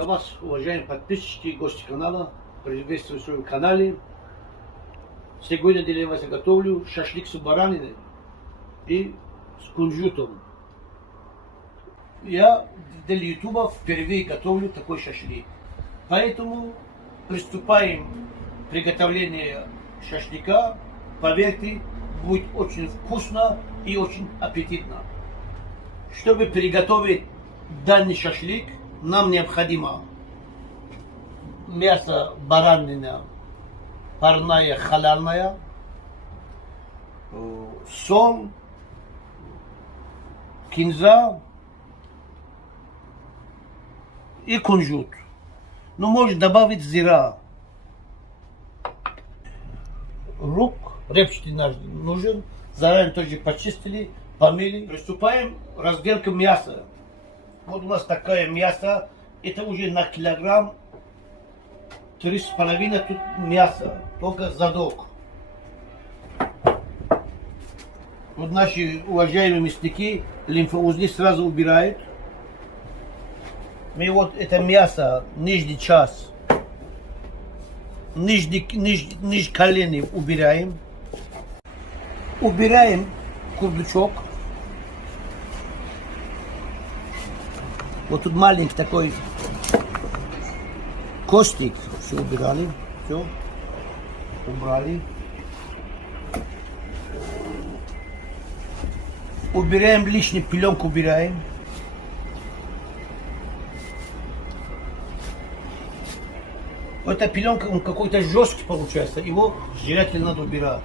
Я вас, уважаемые подписчики и гости канала, приветствую в своем канале. Сегодня для вас я готовлю шашлык с бараниной и с кунжутом. Я для ютуба впервые готовлю такой шашлык. Поэтому приступаем к приготовлению шашлыка. Поверьте, будет очень вкусно и очень аппетитно. Чтобы приготовить данный шашлык, нам необходимо мясо баранина, парная, халяльная, соль, кинза и кунжут. Ну, можно добавить зира. Лук репчатый наш нужен. Заранее тоже почистили, помыли. Приступаем к разделке мяса. Вот у нас такое мясо. Это уже на килограмм 3,5 тут мяса. Только задок. Вот наши уважаемые мясники лимфоузлы сразу убирают. Мы вот это мясо, нижний час, нижний колени убираем. Убираем курдучок. Вот тут маленький такой костик. Все убирали. Все. Убрали. Убираем лишний пеленку, убираем. Эта пеленка, он какой-то жесткий получается. Его желательно надо убирать.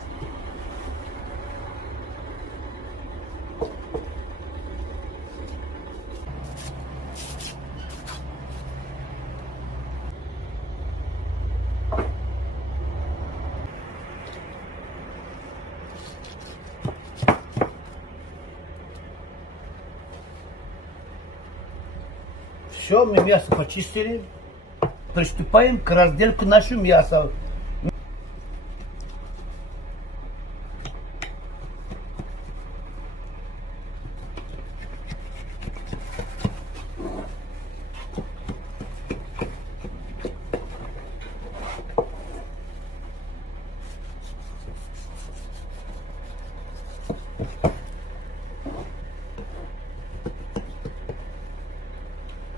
Все, мы мясо почистили. Приступаем к разделке нашего мяса.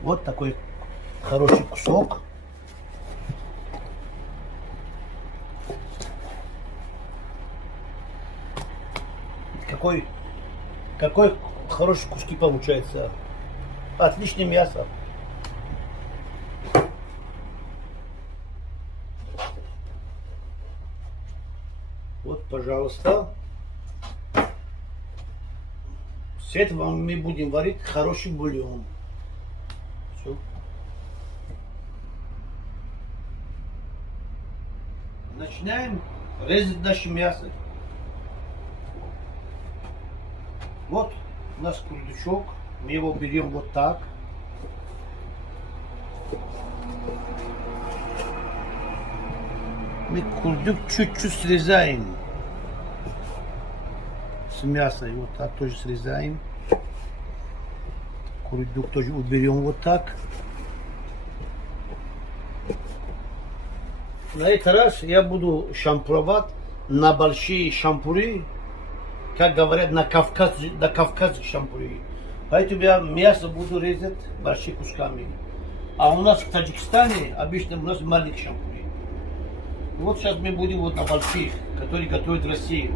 Вот такой хороший кусок. Какой хороший куски получается. Отличное мясо. Вот, пожалуйста. С этого мы будем варить хороший бульон. Все. Начинаем резать наше мясо. Вот у нас курдючок, мы его берем вот так. Мы курдюк чуть-чуть срезаем с мяса, и вот так тоже срезаем. Курдюк тоже уберем вот так. На этот раз я буду шампуровать на большие шампуры. Как говорят, на кавказских шампуре. Поэтому я мясо буду резать большими кусками. А у нас в Таджикистане обычно у нас маленькие шампури. Вот сейчас мы будем вот на больших, которые готовят в России.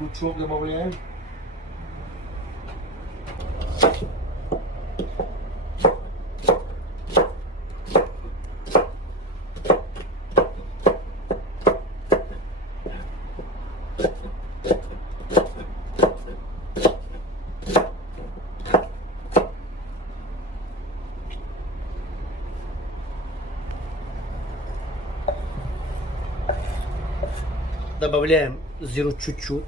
Лучок добавляем. добавляем зиру чуть-чуть.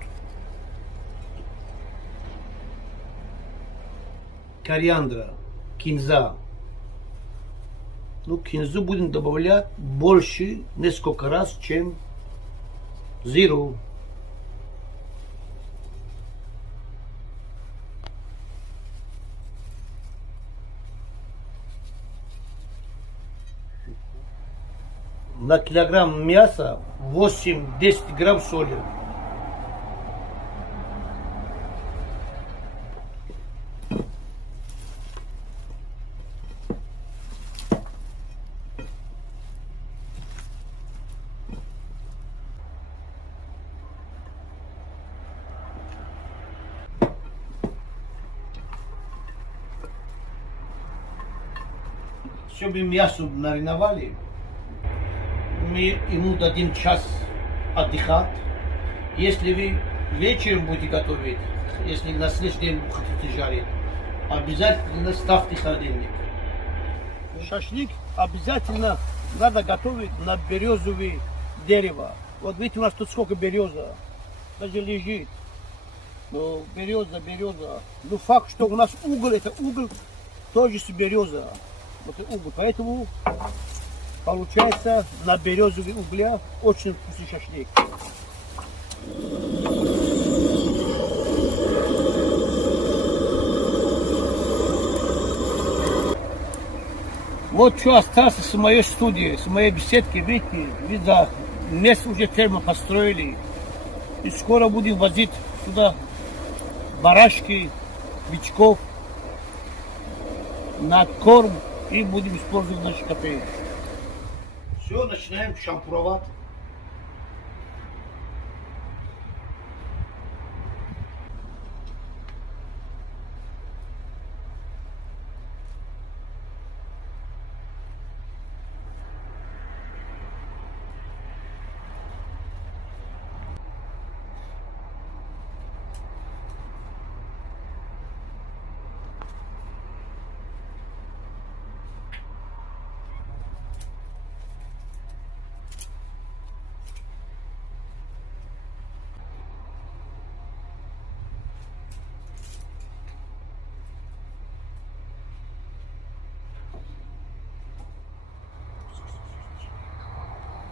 Кориандра, кинза. Ну, кинзу будем добавлять больше, несколько раз, чем зиру. На килограмм мяса 8-10 грамм соли. Чтобы мясо мариновали, мы ему дадим час отдыхать. Если вы вечером будете готовить, если на следующий день хотите жарить, обязательно ставьте в холодильник. Шашлык обязательно надо готовить на березовое дерево. Вот видите, у нас тут сколько береза, даже лежит. Ну, береза. Ну, факт, что у нас уголь, это уголь тоже с береза. Вот уголь. Поэтому получается на березовых углях очень вкусный шашлык. Вот что осталось с моей студии, с моей беседки. Видите, место уже термо построили. И скоро будем возить сюда барашки, бичков на корм и будем использовать наши коты. Все, начинаем шампуровать.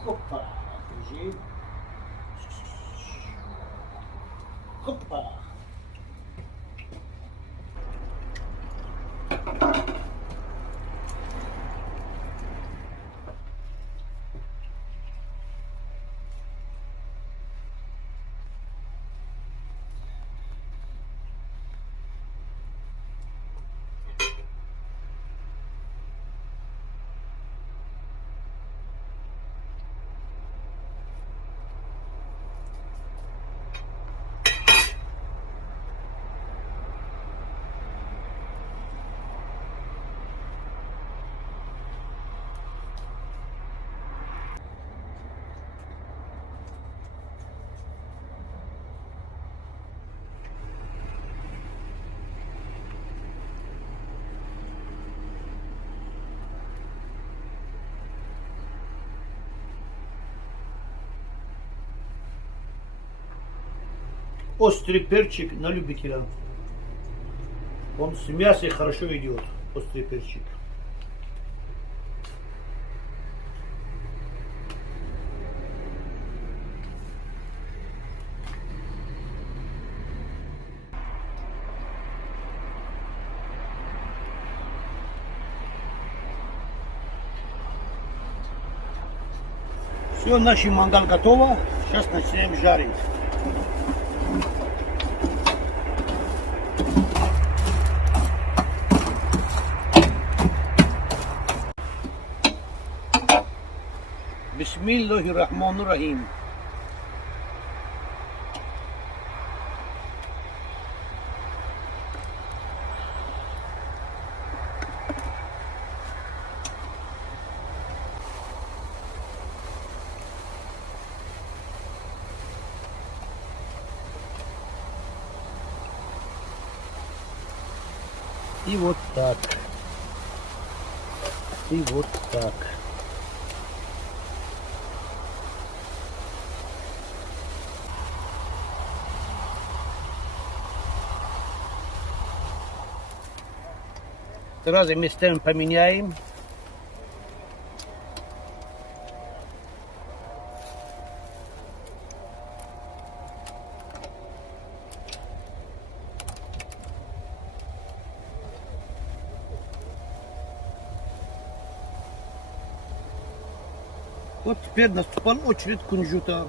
Опа, держи. Опа. Острый перчик на любителя. Он с мясом хорошо идет. Острый перчик. Все, наш мангал готово. Сейчас начинаем жарить. Бисмиллахир-рахманир-рахим. И вот так. И вот так. Сразу местами поменяем. Вот теперь наступала очередь кунжута.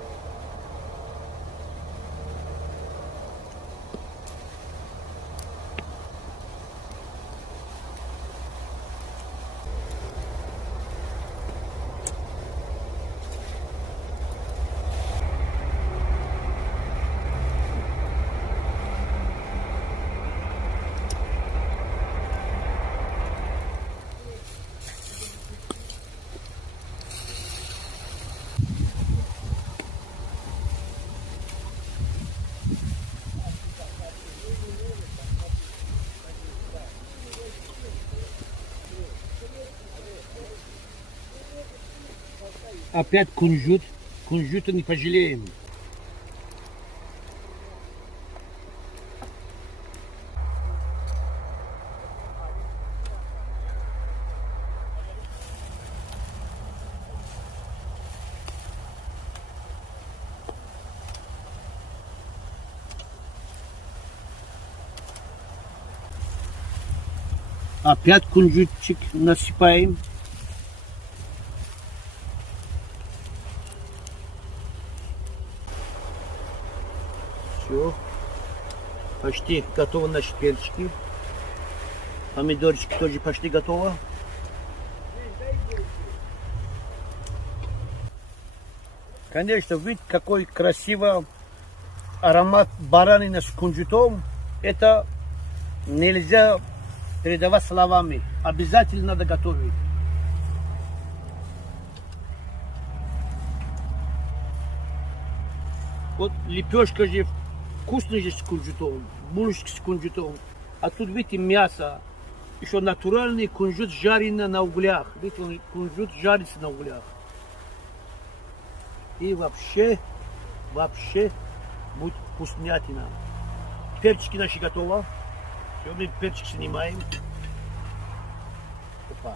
Опять кунжут. Кунжута не пожалеем. Опять кунжутчик насыпаем. Все. Почти готовы наши перчики. Помидорчики тоже почти готовы. Конечно, видите, какой красивый аромат баранины с кунжутом. Это нельзя передавать словами. Обязательно надо готовить. Вот лепешка же вкусная же с кунжутом, булочки с кунжутом. А тут, видите, мясо. Еще натуральный кунжут жареный на углях. Видите, он, кунжут жарится на углях. И вообще будет вкуснятина. Перчики наши готовы. Все, мы перчик снимаем. Опа.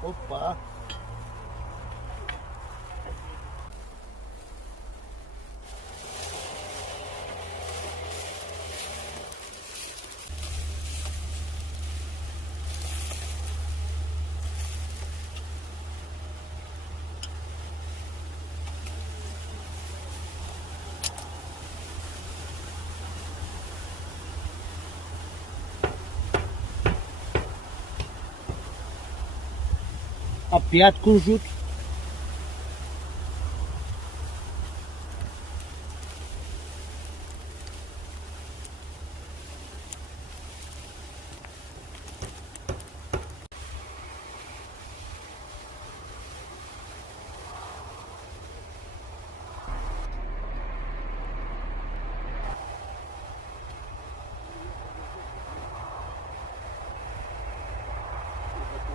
Опа. Опять кунжут.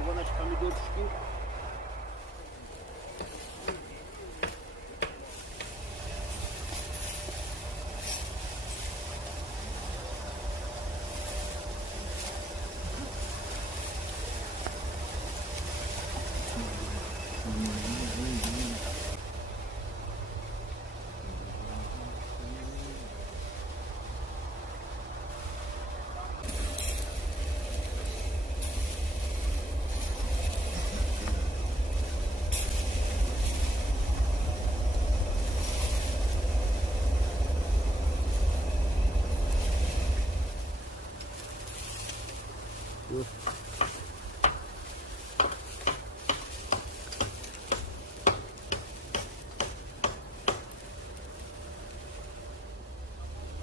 Вот наши помидорчики.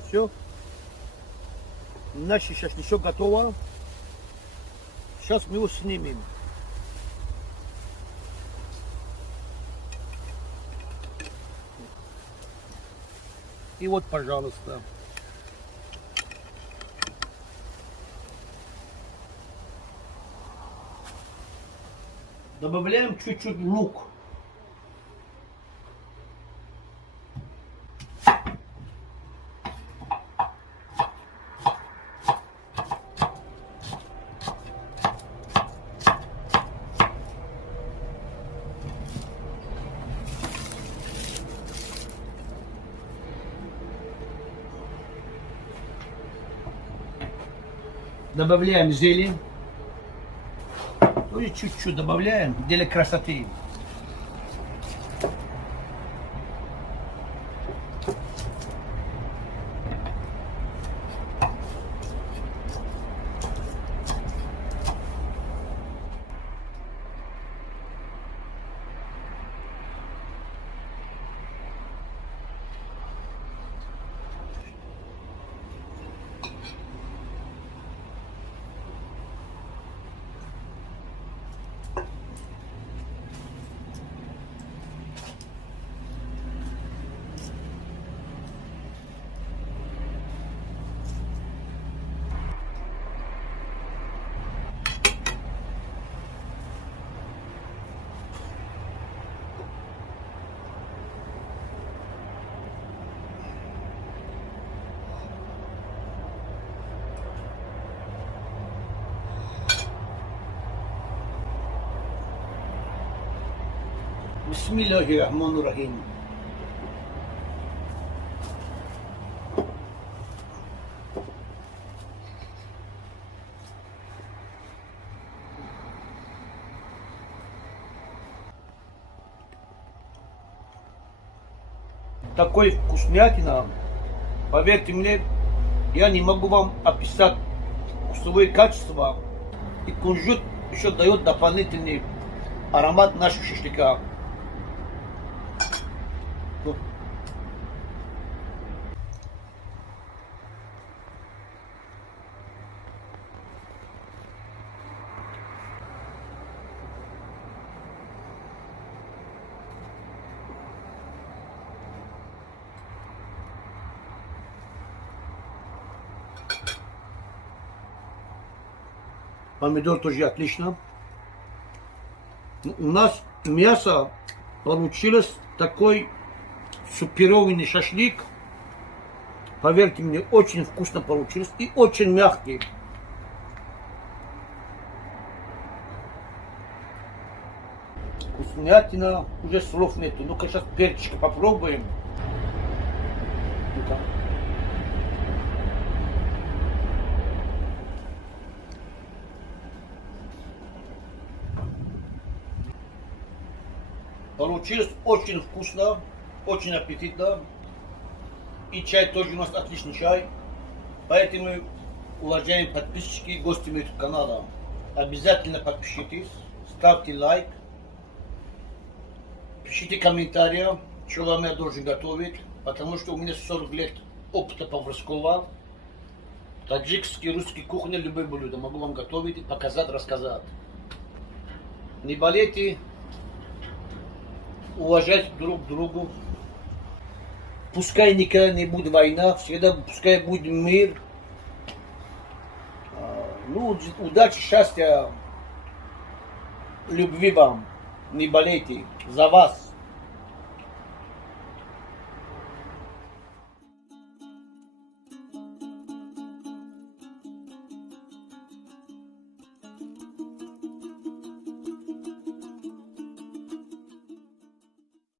Все. Наш шашлычок готово. Сейчас мы его снимем. И вот, пожалуйста. Добавляем чуть-чуть лук. Добавляем зелень. Тоже чуть-чуть добавляем для красоты. Бисмиллахир-рахманир-рахим. Такой вкуснятина, поверьте мне, я не могу вам описать вкусовые качества. И кунжут еще дает дополнительный аромат нашего шашлыка. Помидор тоже отлично. У нас мясо получилось такой суперованный шашлык. Поверьте мне, очень вкусно получилось и очень мягкий. Вкуснятина, уже слов нету. Ну-ка сейчас перчик попробуем. Ну-ка. Получилось очень вкусно, очень аппетитно. И чай тоже у нас отличный чай. Поэтому, уважаемые подписчики и гости моего канала, обязательно подпишитесь, ставьте лайк, пишите комментарии, что вам я должен готовить, потому что у меня 40 лет опыта поварского. Таджикский, русский кухня, любые блюда могу вам готовить, показать, рассказать. Не болейте, уважайте друг друга. Пускай никогда не будет война, всегда пускай будет мир. Ну, удачи, счастья, любви вам. Не болейте. За вас.